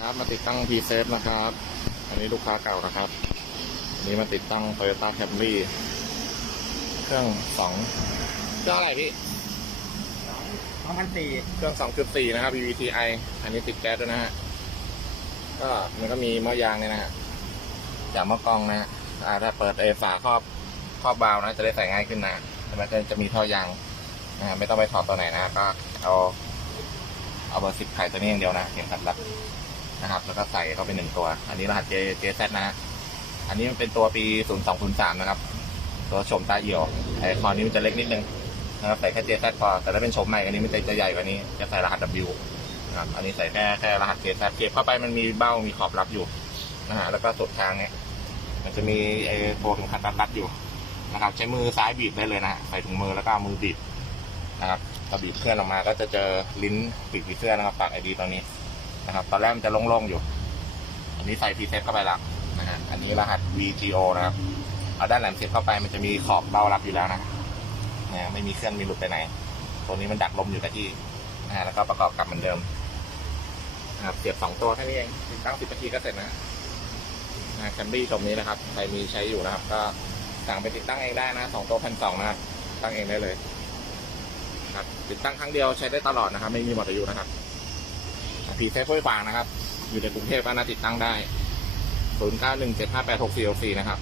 ครับมาติดตั้งพีเซฟนะครับ อันนี้ลูกค้าเก่านะครับ อันนี้มาติดตั้ง Toyota Camry เครื่องสองเครื่องอะไรพี่สองพันสี่เครื่อง2.4นะครับ VVTi อันนี้ติดแก๊สด้วยนะฮะ ก็มันก็มีหม้อยางเนี่ยนะฮะจากหม้อกรองนะฮะอ่าถ้าเปิดเอฝาครอบครอบบาวนะ จะได้ใส่ง่ายขึ้นนะมันก็จะมีท่อยางนะฮะไม่ต้องไปถอดตัวไหนนะก็เอาเอาเบอร์สิบไข่ตัวนี้อย่างเดียวนะเข็มขัดรัด นะครับ แล้วก็ใส่เข้าไปหนึ่งตัว อันนี้รหัส J JZ นะฮะอันนี้มันเป็นตัวปี 0203 นะครับ ตัวชมตาเอี่ยวไอคอนนี้มันจะเล็กนิดนึงนะครับใส่แค่ JZ พอแต่ถ้าเป็นชมใหม่อันนี้มันจะจะใหญ่กว่านี้จะใส่รหัส W นะครับอันนี้ใส่แค่แค่รหัส JZ เก็บเข้าไปมันมีเบ้ามีขอบรับอยู่นะฮะแล้วก็สุดทางเนี่ยมันจะมีไอ้ตัวเข็มขัดรัดอยู่นะครับ ใช้มือซ้ายบีบได้เลยนะฮะใส่ถุงมือแล้วก็มือบีบนะครับพอบีบเคลื่อนออกมาก็จะเจอลิ้นปีกผีเสื้อนะครับปากไอดีตรงนี้ นะครับตอนแรกมันจะโล่งๆอยู่ อันนี้ใส่พีเซเข้าไปแล้วนะฮะอันนี้รหัส VGO นะครับเอาด้านแหลมเสียบเข้าไปมันจะมีขอบเบ้ารับอยู่แล้วนะนะไม่มีเคลื่อนมีหลุดไปไหน ตัวนี้มันดักลมอยู่กับที่นะฮะแล้วก็ประกอบกับเหมือนเดิมนะครับเสียบสองตัวแค่นี้เองติดตั้งสิบนาทีก็เสร็จนะนะแคมบี้ชมนี้นะครับใครมีใช้อยู่นะครับ ก็สั่งไปติดตั้งเองได้นะสองตัวพันสองนะครับตั้งเองได้เลยครับติดตั้งครั้งเดียวใช้ได้ตลอดนะครับ ไม่มีหมดอายุนะครับ ผีเซฟห้วยขวางนะครับ อยู่ในกรุงเทพก็น่าติดตั้งได้ 0 9 1 7 5 8 6 4 6 4 นะครับ